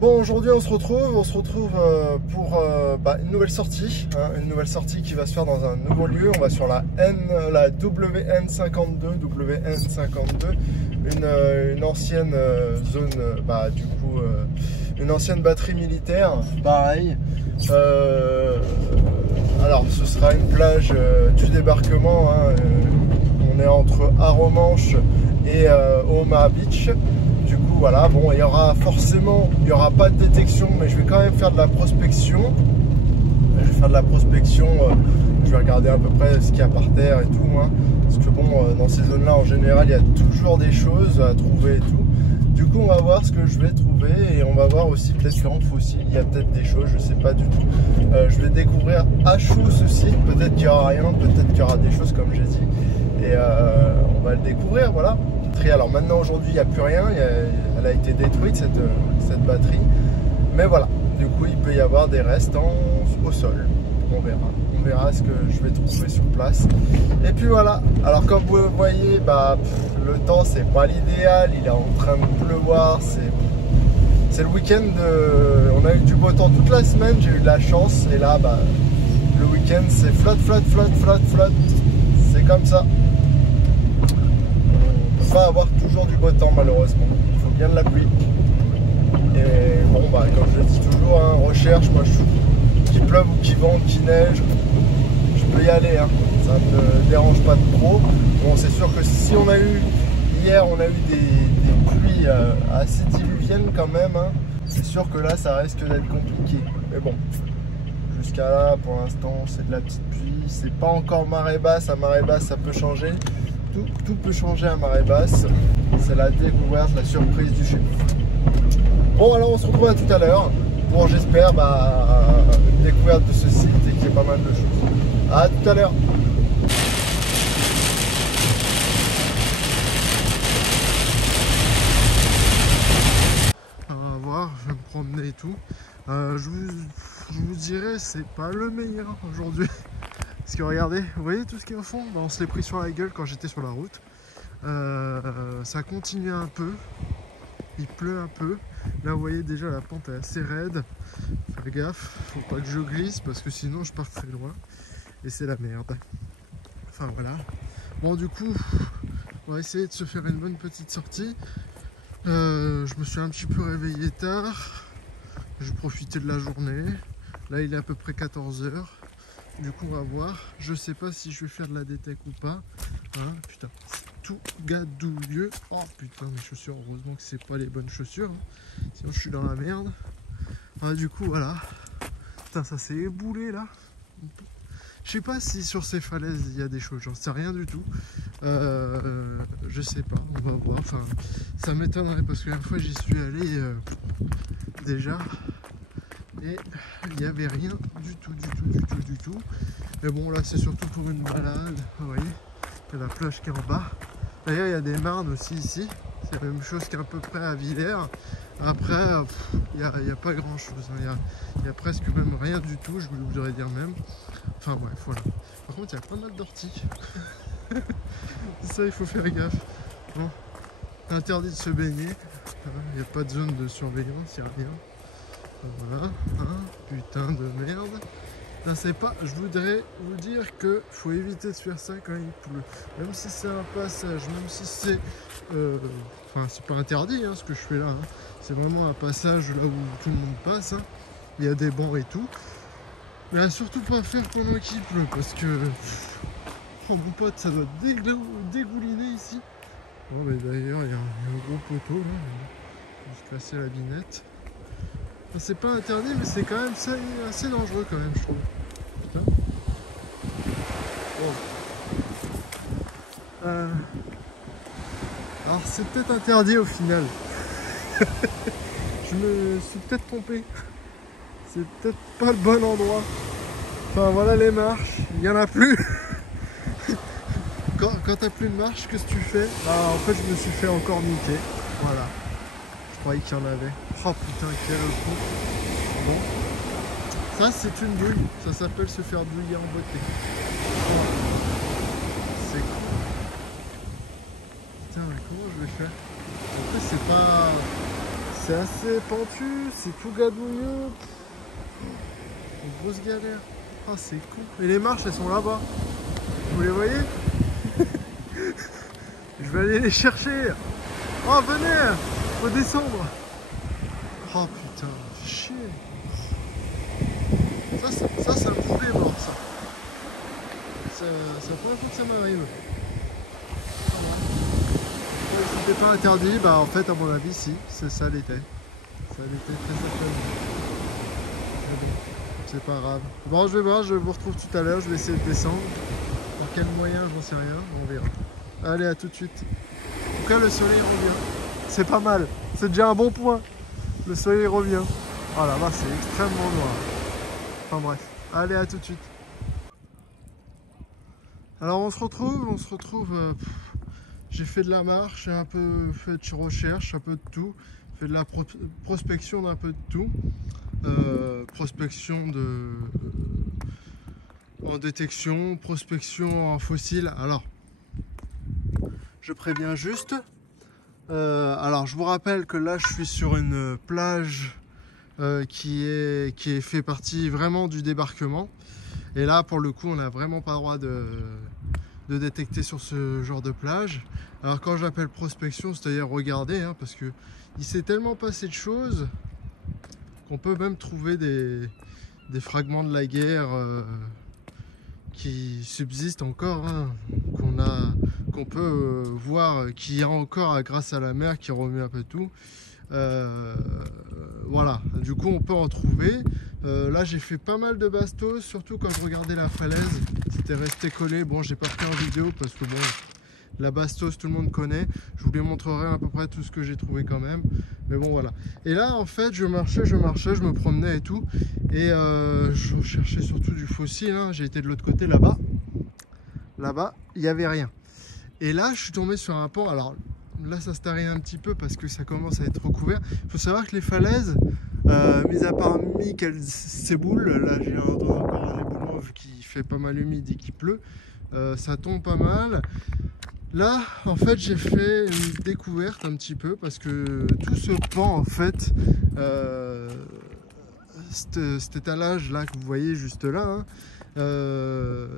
Bon, aujourd'hui on se retrouve pour une nouvelle sortie, hein, une nouvelle sortie qui va se faire dans un nouveau lieu. On va sur la WN52, une ancienne zone, une ancienne batterie militaire, pareil. Alors ce sera une plage du débarquement, hein, on est entre Arromanches et Omaha Beach. Du coup voilà, bon, il y aura pas de détection, mais je vais quand même faire de la prospection. Je vais regarder à peu près ce qu'il y a par terre et tout, hein, parce que bon, dans ces zones là en général il y a toujours des choses à trouver et tout. Du coup on va voir ce que je vais trouver et on va voir aussi peut-être qu'en fossile il y a peut-être des choses, je sais pas du tout. Je vais découvrir à chaud ce site, peut-être qu'il y aura rien, peut-être qu'il y aura des choses comme j'ai dit, et on va le découvrir, voilà. Alors maintenant aujourd'hui il n'y a plus rien, elle a été détruite cette batterie, mais voilà, du coup il peut y avoir des restes au sol, on verra ce que je vais trouver sur place. Et puis voilà, alors comme vous voyez, le temps c'est pas l'idéal, il est en train de pleuvoir, c'est le week-end, on a eu du beau temps toute la semaine, j'ai eu de la chance, et là le week-end c'est flotte, c'est comme ça. Pas avoir toujours du beau temps malheureusement, il faut bien de la pluie. Et bon comme je le dis toujours, hein, recherche, moi qu'il pleuve ou qu'il vente, qu'il neige, je peux y aller, hein, ça ne me dérange pas trop. Bon, c'est sûr que si hier on a eu des pluies assez diluviennes quand même, hein, c'est sûr que là ça risque d'être compliqué, mais bon, jusqu'à là pour l'instant c'est de la petite pluie, c'est pas encore marée basse. À marée basse ça peut changer. Tout peut changer à marée basse. C'est la découverte, la surprise du chef. Bon, alors on se retrouve à tout à l'heure pour, j'espère, une découverte de ce site et qu'il y ait pas mal de choses. À tout à l'heure. On va voir, je vais me promener et tout. Je vous dirais, c'est pas le meilleur aujourd'hui. Parce que regardez, vous voyez tout ce qui est au fond, on se l'est pris sur la gueule quand j'étais sur la route. Ça continue un peu, il pleut un peu. Là vous voyez déjà la pente est assez raide. Faites gaffe, faut pas que je glisse parce que sinon je pars très loin. Et c'est la merde. Enfin voilà. Bon du coup, on va essayer de se faire une bonne petite sortie. Je me suis un petit peu réveillé tard. Je profitais de la journée. Là il est à peu près 14 h. Du coup on va voir, je sais pas si je vais faire de la détec ou pas, hein, putain, c'est tout gadouilleux. Oh putain, mes chaussures, heureusement que c'est pas les bonnes chaussures, hein. Sinon je suis dans la merde. Ah, du coup voilà, putain ça s'est éboulé là. Je sais pas si sur ces falaises il y a des choses, j'en sais rien du tout. Je sais pas, on va voir, enfin ça m'étonnerait parce que la fois j'y suis allé déjà. Et il n'y avait rien du tout. Mais bon là c'est surtout pour une balade, vous voyez, il y a la plage qui est en bas. D'ailleurs il y a des marnes aussi ici, c'est la même chose qu'à peu près à Villers. Après il n'y a pas grand chose, hein. Il y a presque même rien du tout, je voudrais dire même. Enfin bref, voilà. Par contre il y a pas mal d'orties. Ça il faut faire gaffe. Bon, interdit de se baigner, il n'y a pas de zone de surveillance, il n'y a rien. Voilà, hein, putain de merde. Je sais pas, je voudrais vous dire que faut éviter de faire ça quand il pleut. Même si c'est un passage, même si c'est... Enfin, c'est pas interdit hein, ce que je fais là. Hein. C'est vraiment un passage là où tout le monde passe. Hein. Il y a des bancs et tout. Mais à surtout pas faire pendant qu'il pleut parce que... Oh mon pote, ça doit dégouliner ici. Bon, mais d'ailleurs, il y a un gros poteau là. Je vais se casser la binette. C'est pas interdit, mais c'est quand même assez dangereux quand même, je trouve. Putain. Bon. Alors c'est peut-être interdit au final. Je me suis peut-être trompé. C'est peut-être pas le bon endroit. Enfin voilà les marches, il n'y en a plus. Quand t'as plus de marche, qu'est-ce que tu fais? En fait je me suis fait encore niquer. Voilà. Je croyais qu'il y en avait. Oh putain, quel coup. Bon. Ça, c'est une douille. Ça s'appelle se faire douiller en beauté. Voilà. C'est cool. Putain, comment je vais faire? Après, C'est assez pentu, c'est tout gadouilleux. Une grosse galère. Ah, c'est cool. Et les marches, elles sont là-bas. Vous les voyez? Je vais aller les chercher. Oh, venez, faut descendre. Oh putain, chier. Ça me fout les morts, ça. Ça prend un coup que ça m'arrive. C'était pas interdit, bah en fait à mon avis si, ça l'était. Ça l'était très certainement. Mais bon, c'est pas grave. Bon, je vais voir, je vous retrouve tout à l'heure, je vais essayer de descendre. Par quel moyen, j'en sais rien, on verra. Allez, à tout de suite. En tout cas, le soleil revient. C'est pas mal, c'est déjà un bon point. Le soleil revient. Oh là là, c'est extrêmement noir. Enfin bref, allez, à tout de suite. Alors on se retrouve. J'ai fait de la marche, j'ai un peu fait de recherche, un peu de tout. Fait de la prospection d'un peu de tout. Prospection en détection, prospection en fossile. Alors, je préviens juste. Alors, je vous rappelle que là, je suis sur une plage qui fait partie vraiment du débarquement. Et là, pour le coup, on n'a vraiment pas le droit de détecter sur ce genre de plage. Alors quand j'appelle prospection, c'est-à-dire regarder, hein, parce que il s'est tellement passé de choses qu'on peut même trouver des fragments de la guerre qui subsistent encore, hein, qu'on peut voir, qu'il y a encore grâce à la mer qui remue un peu tout. Voilà, du coup on peut en trouver. Là j'ai fait pas mal de bastos, surtout quand je regardais la falaise, c'était resté collé. Bon, j'ai pas pris en vidéo parce que bon, la bastos tout le monde connaît. Je vous les montrerai à peu près tout ce que j'ai trouvé quand même. Mais bon voilà. Et là en fait je marchais, je me promenais et tout. Et je cherchais surtout du fossile, hein. J'ai été de l'autre côté là-bas. Là-bas, il n'y avait rien. Et là je suis tombé sur un pont. Alors là ça se tarit un petit peu parce que ça commence à être recouvert. Il faut savoir que les falaises, mis à part qu'elles s'éboulent, là j'ai encore un éboulement vu qu'il fait pas mal humide et qu'il pleut, ça tombe pas mal. Là en fait j'ai fait une découverte un petit peu parce que tout ce pan en fait, cet étalage là que vous voyez juste là, hein,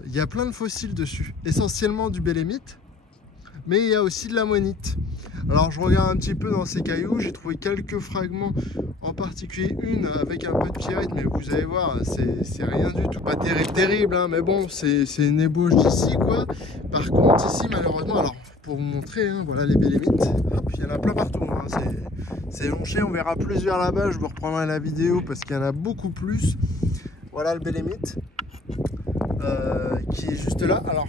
y a plein de fossiles dessus, essentiellement du bélémite. Mais il y a aussi de l'ammonite. Alors je regarde un petit peu dans ces cailloux, j'ai trouvé quelques fragments, en particulier une avec un peu de pierrite, mais vous allez voir, c'est rien du tout, pas terrible, hein, mais bon, c'est une ébauche d'ici quoi. Par contre ici malheureusement, alors pour vous montrer, hein, voilà les bélémites, il y en a plein partout, hein, c'est lonché, on verra plusieurs là-bas, je vous reprendrai la vidéo parce qu'il y en a beaucoup plus. Voilà le bélémite qui est juste là. Alors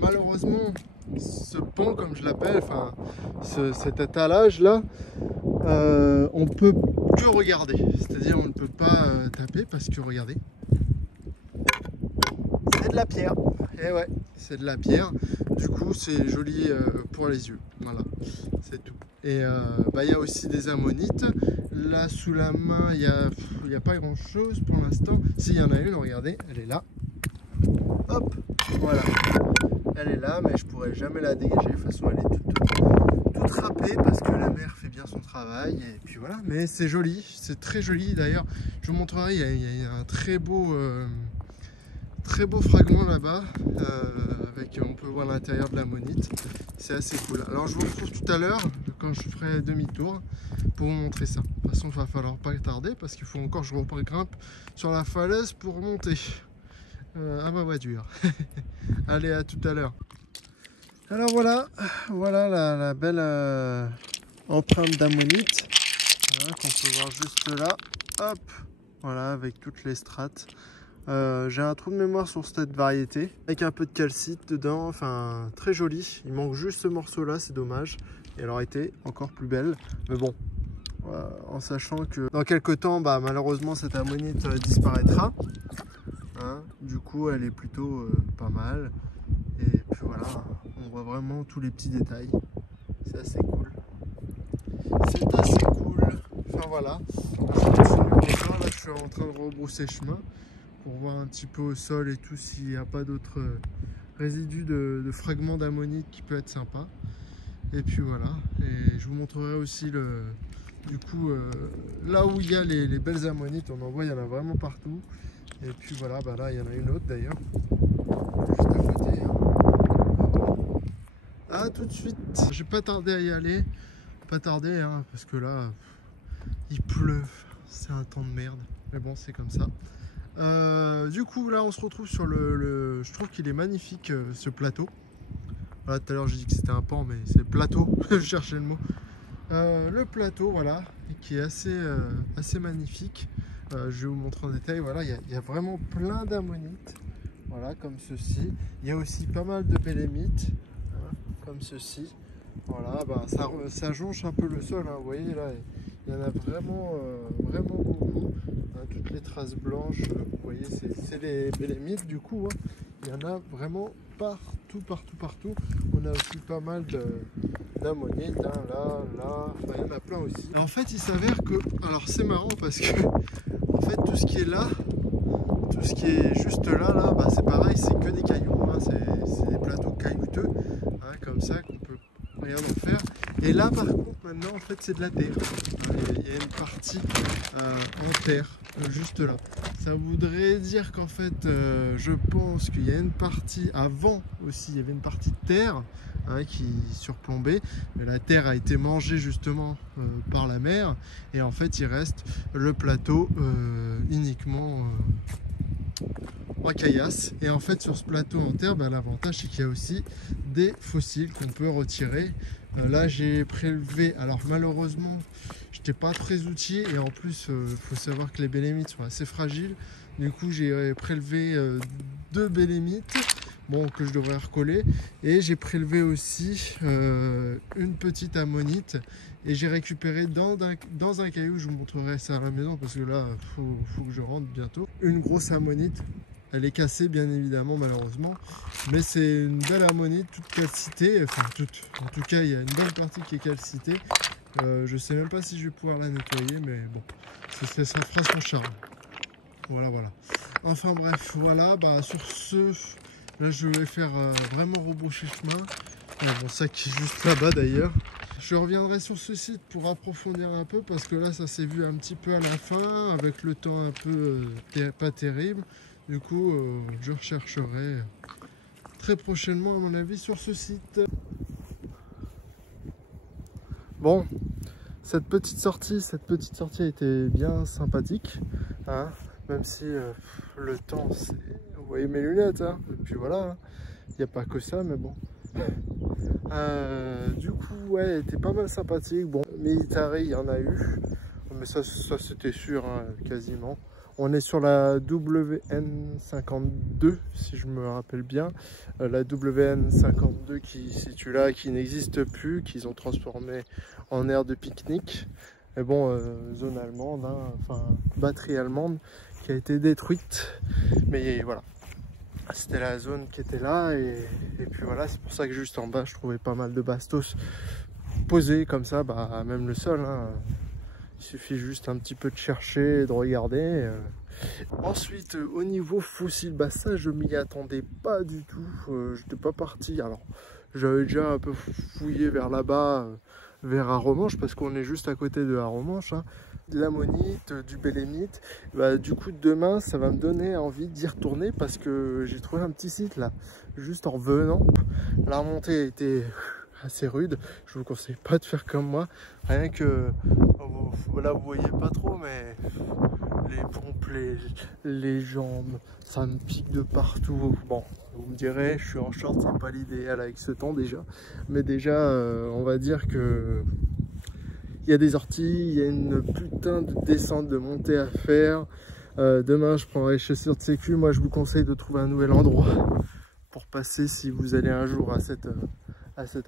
malheureusement, ce pont comme je l'appelle, enfin cet étalage là, on peut que regarder, c'est-à-dire on ne peut pas taper parce que regardez, c'est de la pierre. Et ouais, c'est de la pierre, du coup c'est joli pour les yeux, voilà, c'est tout. Et il y a aussi des ammonites. Là sous la main il y a pas grand chose pour l'instant. Si, il y en a une, regardez, elle est là, hop, voilà, elle est là, mais je pourrais jamais la dégager. De toute façon, elle est toute râpée parce que la mer fait bien son travail. Et puis voilà, mais c'est joli, c'est très joli. D'ailleurs, je vous montrerai, il y a un très beau fragment là-bas. On peut voir l'intérieur de l'ammonite. C'est assez cool. Alors, je vous retrouve tout à l'heure quand je ferai demi-tour pour vous montrer ça. De toute façon, il va falloir pas tarder parce qu'il faut encore que je grimpe sur la falaise pour monter à ma voiture. Allez, à tout à l'heure. Alors voilà la belle empreinte d'ammonite, voilà, qu'on peut voir juste là. Hop, voilà, avec toutes les strates. J'ai un trou de mémoire sur cette variété avec un peu de calcite dedans, enfin très joli. Il manque juste ce morceau là, c'est dommage. Et elle aurait été encore plus belle, mais bon, en sachant que dans quelques temps, malheureusement cette ammonite disparaîtra. Hein, du coup elle est plutôt pas mal. Et puis voilà, on voit vraiment tous les petits détails. C'est assez cool. C'est assez cool. Enfin voilà. Là je suis en train de rebrousser chemin pour voir un petit peu au sol et tout s'il n'y a pas d'autres résidus de fragments d'ammonite qui peut être sympa. Et puis voilà. Et je vous montrerai aussi Du coup, là où il y a les belles ammonites, on en voit, il y en a vraiment partout. Et puis voilà, bah là il y en a une autre d'ailleurs, juste à côté. Hein. À tout de suite. Je vais pas tarder à y aller, pas tarder, hein, parce que là, il pleut, c'est un temps de merde. Mais bon, c'est comme ça. Du coup, là on se retrouve sur je trouve qu'il est magnifique ce plateau. Voilà, tout à l'heure j'ai dit que c'était un pan, mais c'est le plateau, je cherchais le mot. Le plateau, voilà, qui est assez magnifique. Je vais vous montrer en détail. Voilà, il y a vraiment plein d'ammonites, voilà, comme ceci. Il y a aussi pas mal de bélémites, hein, comme ceci. Voilà, bah, ça jonche un peu le sol, hein, vous voyez là, il y en a vraiment beaucoup. Hein, toutes les traces blanches, vous voyez, c'est les bélémites du coup. Hein. Il y en a vraiment partout. On a aussi pas mal d'ammonites, hein, là, enfin, il y en a plein aussi. Et en fait, il s'avère que, alors c'est marrant parce que, en fait, tout ce qui est là, tout ce qui est juste là, bah, c'est pareil, c'est que des cailloux, hein, c'est des plateaux caillouteux, hein, comme ça qu'on peut rien en faire. Et là, par contre, maintenant, en fait, c'est de la terre. Il y a une partie en terre, juste là. Ça voudrait dire qu'en fait, je pense qu'il y a une partie, avant aussi, il y avait une partie de terre, hein, qui surplombait, mais la terre a été mangée justement par la mer, et en fait, il reste le plateau uniquement en caillasse. Et en fait, sur ce plateau en terre, bah, l'avantage, c'est qu'il y a aussi des fossiles qu'on peut retirer. Là, j'ai prélevé, alors malheureusement, je n'étais pas très outillé, et en plus, il faut savoir que les bélémites sont assez fragiles. Du coup, j'ai prélevé 2 bélémites, bon, que je devrais recoller, et j'ai prélevé aussi une petite ammonite, et j'ai récupéré dans un caillou, je vous montrerai ça à la maison parce que là, faut que je rentre bientôt, une grosse ammonite. Elle est cassée bien évidemment, malheureusement, mais c'est une belle ammonite, toute calcitée, enfin toute, en tout cas il y a une bonne partie qui est calcitée. Je sais même pas si je vais pouvoir la nettoyer, mais bon, ça fera son charme. Voilà. Enfin bref, voilà, bah sur ce, là je vais faire vraiment rebroucher chemin. Mon sac est juste là-bas d'ailleurs. Je reviendrai sur ce site pour approfondir un peu parce que là ça s'est vu un petit peu à la fin, avec le temps un peu pas terrible. Du coup, je rechercherai très prochainement à mon avis sur ce site. Bon, cette petite sortie a été bien sympathique, hein, même si le temps, c'est... Vous voyez mes lunettes, hein, et puis voilà, il n'y a pas que ça, mais bon. Du coup, ouais, elle était pas mal sympathique. Bon, militari, il y en a eu, mais ça c'était sûr, hein, quasiment. On est sur la WN52, si je me rappelle bien. La WN52 qui se situe là, qui n'existe plus, qu'ils ont transformé en aire de pique-nique. Et bon, zone allemande, hein, enfin batterie allemande qui a été détruite. Mais voilà, c'était la zone qui était là. Et puis voilà, c'est pour ça que juste en bas, je trouvais pas mal de bastos posés comme ça, bah, même le sol. Hein. Il suffit juste un petit peu de chercher et de regarder. Ensuite, au niveau fossile, bah ça je m'y attendais pas du tout. Je n'étais pas parti. Alors, j'avais déjà un peu fouillé vers là-bas, vers Arromanches, parce qu'on est juste à côté de Arromanches. Hein. De l'ammonite, du bélémite. Bah, du coup, demain, ça va me donner envie d'y retourner parce que j'ai trouvé un petit site là, juste en revenant. La remontée était assez rude. Je vous conseille pas de faire comme moi. Rien que là, vous voyez pas trop, mais les pompes, les jambes, ça me pique de partout. Bon, vous me direz, je suis en short, c'est pas l'idéal avec ce temps déjà. Mais déjà, on va dire que il y a des orties, il y a une putain de descente, de montée à faire. Demain, je prendrai les chaussures de sécu. Moi, je vous conseille de trouver un nouvel endroit pour passer si vous allez un jour à cet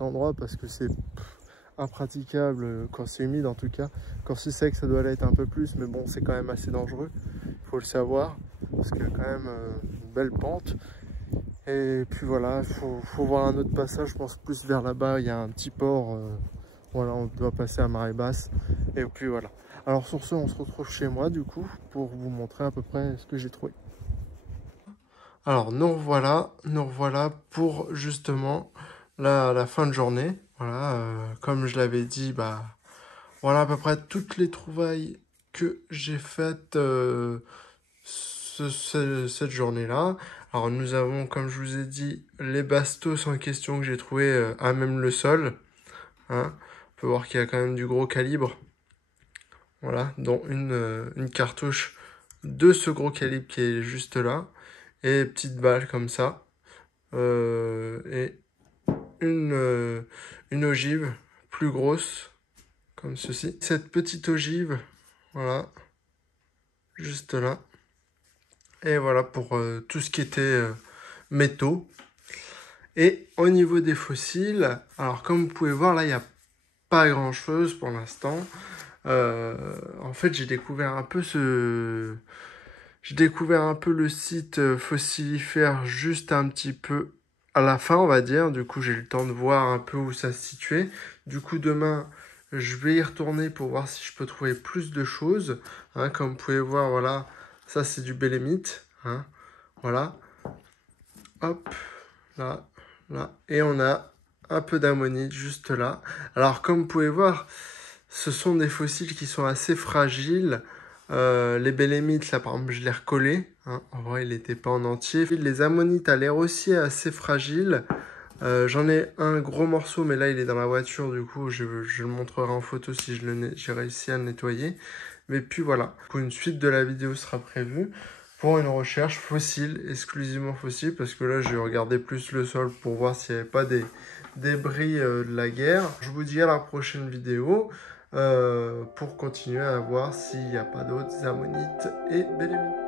endroit parce que c'est impraticable quand c'est humide en tout cas. Quand c'est sec, ça doit l'être un peu plus, mais bon, c'est quand même assez dangereux. Il faut le savoir parce qu'il y a quand même une belle pente. Et puis voilà, il faut voir un autre passage, je pense plus vers là-bas. Il y a un petit port. Voilà, on doit passer à marée basse. Et puis voilà. Alors sur ce, on se retrouve chez moi du coup pour vous montrer à peu près ce que j'ai trouvé. Alors nous revoilà pour justement la fin de journée. Voilà, comme je l'avais dit, bah Voilà à peu près toutes les trouvailles que j'ai faites cette journée-là. Alors nous avons, comme je vous ai dit, les bastos en question que j'ai trouvé à même le sol. Hein. On peut voir qu'il y a quand même du gros calibre. Voilà, dont une cartouche de ce gros calibre qui est juste là. Et petites balles comme ça. Et une ogive plus grosse, comme ceci. Cette petite ogive, voilà, juste là. Et voilà pour tout ce qui était métaux. Et au niveau des fossiles, alors comme vous pouvez voir, là, il n'y a pas grand-chose pour l'instant. En fait, j'ai découvert un peu le site fossilifère juste un petit peu à la fin, on va dire. Du coup, j'ai eu le temps de voir un peu où ça se situait. Du coup, demain, je vais y retourner pour voir si je peux trouver plus de choses. Hein, comme vous pouvez voir, voilà, ça c'est du bélémite. Hein, voilà. Hop, là, là. Et on a un peu d'ammonite juste là. Alors, comme vous pouvez voir, ce sont des fossiles qui sont assez fragiles. Les bélémites, là, par exemple, je l'ai recollé. Hein. En vrai, il n'était pas en entier. Les ammonites a l'air aussi assez fragile. J'en ai un gros morceau, mais là, il est dans la voiture. Du coup, je le montrerai en photo si j'ai réussi à le nettoyer. Mais puis voilà. Du coup, une suite de la vidéo sera prévue pour une recherche fossile, exclusivement fossile. Parce que là, j'ai regardé plus le sol pour voir s'il n'y avait pas des débris de la guerre. Je vous dis à la prochaine vidéo. Pour continuer à voir s'il n'y a pas d'autres ammonites et bélémites.